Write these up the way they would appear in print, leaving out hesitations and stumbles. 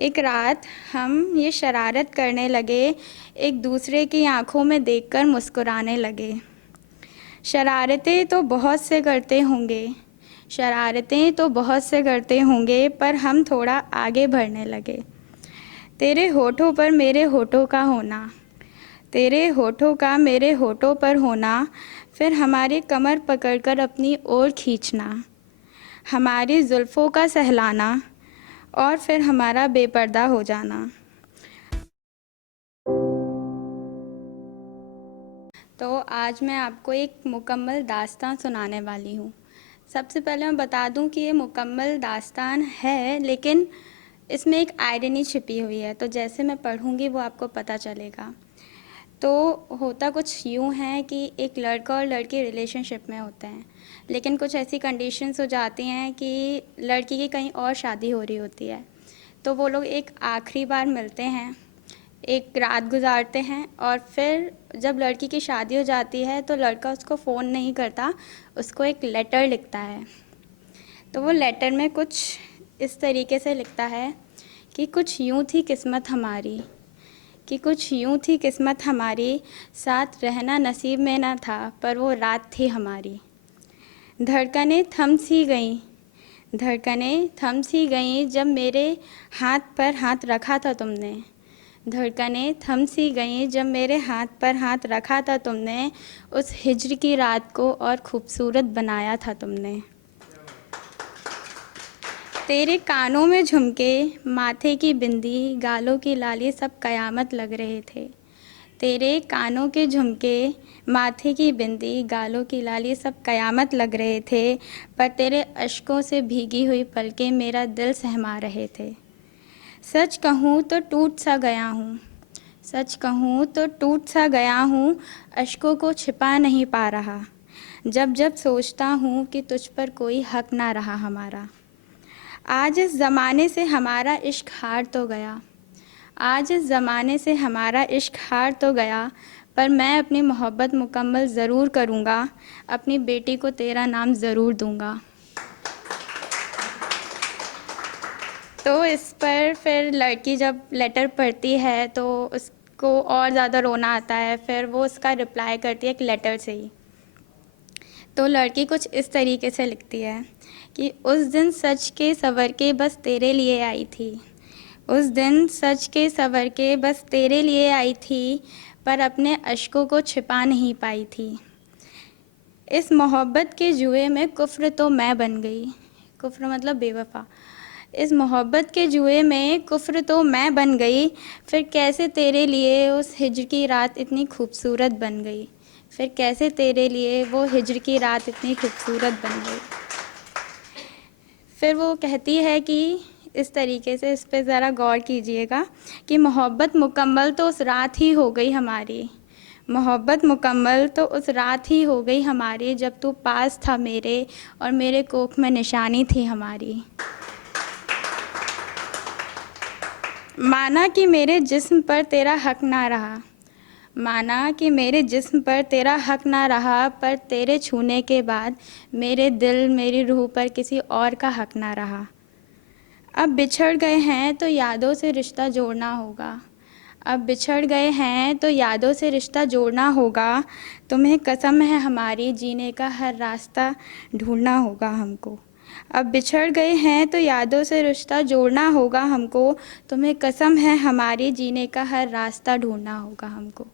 एक रात हम ये शरारत करने लगे, एक दूसरे की आंखों में देखकर मुस्कुराने लगे। शरारतें तो बहुत से करते होंगे, शरारतें तो बहुत से करते होंगे, पर हम थोड़ा आगे बढ़ने लगे। तेरे होठों पर मेरे होठों का होना, तेरे होठों का मेरे होठों पर होना, फिर हमारी कमर पकड़कर अपनी ओर खींचना, हमारी जुल्फ़ों का सहलाना और फिर हमारा बेपर्दा हो जाना। तो आज मैं आपको एक मुकम्मल दास्तान सुनाने वाली हूँ। सबसे पहले मैं बता दूँ कि ये मुकम्मल दास्तान है, लेकिन इसमें एक आयरनी छिपी हुई है, तो जैसे मैं पढ़ूँगी वो आपको पता चलेगा। तो होता कुछ यूँ है कि एक लड़का और लड़की रिलेशनशिप में होते हैं, लेकिन कुछ ऐसी कंडीशंस हो जाती हैं कि लड़की की कहीं और शादी हो रही होती है। तो वो लोग एक आखिरी बार मिलते हैं, एक रात गुजारते हैं, और फिर जब लड़की की शादी हो जाती है तो लड़का उसको फ़ोन नहीं करता, उसको एक लेटर लिखता है। तो वो लेटर में कुछ इस तरीके से लिखता है कि कुछ यूँ थी किस्मत हमारी, कि कुछ यूँ थी किस्मत हमारी, साथ रहना नसीब में ना था पर वो रात थी हमारी। धड़कनें थम सी गईं, धड़कनें थम सी गईं जब मेरे हाथ पर हाथ रखा था तुमने। धड़कनें थम सी गईं जब मेरे हाथ पर हाथ रखा था तुमने, उस हिज्र की रात को और खूबसूरत बनाया था तुमने। तेरे कानों में झुमके, माथे की बिंदी, गालों की लाली सब कयामत लग रहे थे। तेरे कानों के झुमके, माथे की बिंदी, गालों की लाली सब कयामत लग रहे थे, पर तेरे अश्कों से भीगी हुई पलकें मेरा दिल सहमा रहे थे। सच कहूँ तो टूट सा गया हूँ, सच कहूँ तो टूट सा गया हूँ, अश्कों को छिपा नहीं पा रहा। जब जब सोचता हूँ कि तुझ पर कोई हक ना रहा हमारा। आज इस ज़माने से हमारा इश्क हार तो गया, आज इस ज़माने से हमारा इश्क हार तो गया, पर मैं अपनी मोहब्बत मुकम्मल ज़रूर करूँगा, अपनी बेटी को तेरा नाम ज़रूर दूँगा। तो इस पर फिर लड़की जब लेटर पढ़ती है तो उसको और ज़्यादा रोना आता है, फिर वो उसका रिप्लाई करती है एक लेटर से ही। तो लड़की कुछ इस तरीके से लिखती है कि उस दिन सच के सवर के बस तेरे लिए आई थी, उस दिन सच के सवर के बस तेरे लिए आई थी, पर अपने अश्कों को छिपा नहीं पाई थी। इस मोहब्बत के जुए में कुफ्र तो मैं बन गई, कुफ्र मतलब बेवफा। इस मोहब्बत के जुए में कुफ्र तो मैं बन गई, फिर कैसे तेरे लिए उस हिज्र की रात इतनी खूबसूरत बन गई, फिर कैसे तेरे लिए वो हिज्र की रात इतनी खूबसूरत बन गई। फिर वो कहती है कि इस तरीके से, इस पे ज़रा गौर कीजिएगा कि मोहब्बत मुकम्मल तो उस रात ही हो गई हमारी, मोहब्बत मुकम्मल तो उस रात ही हो गई हमारी, जब तू पास था मेरे और मेरे कोख में निशानी थी हमारी। माना कि मेरे जिस्म पर तेरा हक ना रहा, माना कि मेरे जिस्म पर तेरा हक ना रहा, पर तेरे छूने के बाद मेरे दिल मेरी रूह पर किसी और का हक ना रहा। अब बिछड़ गए हैं तो यादों से रिश्ता जोड़ना होगा, अब बिछड़ गए हैं तो यादों से रिश्ता जोड़ना होगा, तुम्हें कसम है हमारी जीने का हर रास्ता ढूंढना होगा हमको। अब बिछड़ गए हैं तो यादों से रिश्ता जोड़ना होगा हमको, तुम्हें कसम है हमारी जीने का हर रास्ता ढूंढना होगा हमको।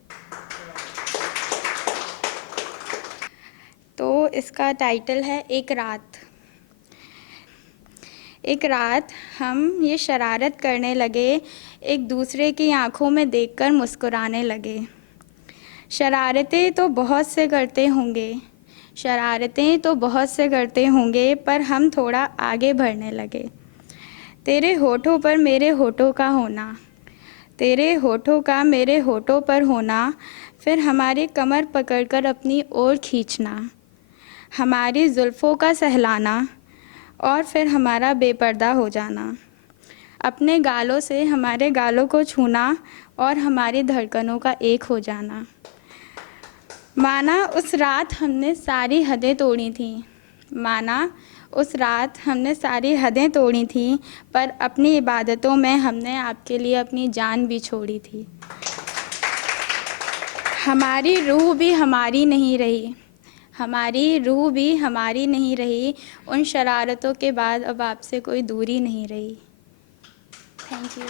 तो इसका टाइटल है एक रात। एक रात हम ये शरारत करने लगे, एक दूसरे की आंखों में देखकर मुस्कुराने लगे। शरारतें तो बहुत से करते होंगे, शरारतें तो बहुत से करते होंगे, पर हम थोड़ा आगे बढ़ने लगे। तेरे होठों पर मेरे होठों का होना, तेरे होठों का मेरे होठों पर होना, फिर हमारी कमर पकड़कर अपनी ओर खींचना, हमारी जुल्फ़ों का सहलाना और फिर हमारा बेपर्दा हो जाना। अपने गालों से हमारे गालों को छूना और हमारी धड़कनों का एक हो जाना। माना उस रात हमने सारी हदें तोड़ी थीं, माना उस रात हमने सारी हदें तोड़ी थीं, पर अपनी इबादतों में हमने आपके लिए अपनी जान भी छोड़ी थी। हमारी रूह भी हमारी नहीं रही, हमारी रूह भी हमारी नहीं रही, उन शरारतों के बाद अब आपसे कोई दूरी नहीं रही। Thank you.